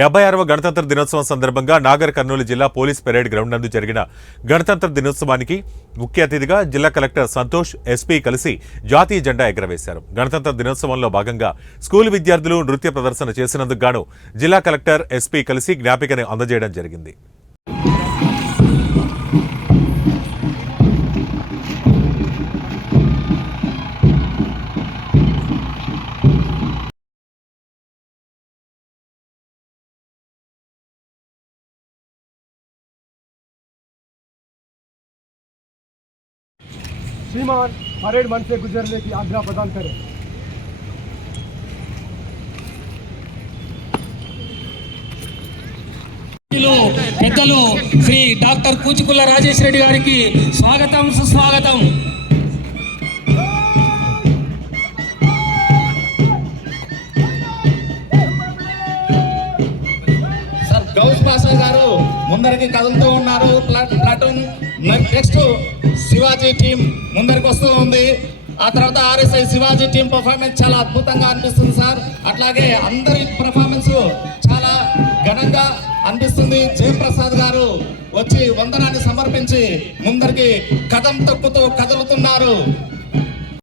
76వ గణతంత్ర దినోత్సవం సందర్భంగా నాగర్ కర్నూలు జిల్లా పోలీస్ పెరేడ్ గ్రౌండ్ నందు జరిగిన గణతంత్ర దినోత్సవానికి ముఖ్య అతిథిగా జిల్లా కలెక్టర్ సంతోష్ ఎస్పీ కలిసి జాతీయ జెండా ఎగురవేశారు. గణతంత్ర దినోత్సవంలో భాగంగా స్కూల్ విద్యార్థులు నృత్య ప్రదర్శన చేసినందుకు గాను జిల్లా కలెక్టర్ ఎస్పీ కలిసి జ్ఞాపికను అందజేయడం జరిగింది. श्रीमान परेड मंच से गुजरने की आज्ञा प्रदान करें। పెద్దలు శ్రీ డాక్టర్ కూచుకుల్ల రాజేష్ రెడ్డి గారికి స్వాగతం సుస్వాగతం. సార్ గౌస్ పాషా గారు ముందరికి కదులుతూ ఉన్నారు. ప్లాటూన్ నెక్స్ట్ శివాజీ టీం ముందరికి వస్తూ ఉంది. ఆ తర్వాత ఆర్ఎస్ఐ శివాజీ టీం పర్ఫార్మెన్స్ చాలా అద్భుతంగా అనిపిస్తుంది సార్. అట్లాగే అందరి పర్ఫార్మెన్స్ చాలా ఘనంగా అనిపిస్తుంది. జయప్రసాద్ గారు వచ్చి వందనాన్ని సమర్పించి ముందరికి కదం తొక్కుతూ కదులుతున్నారు.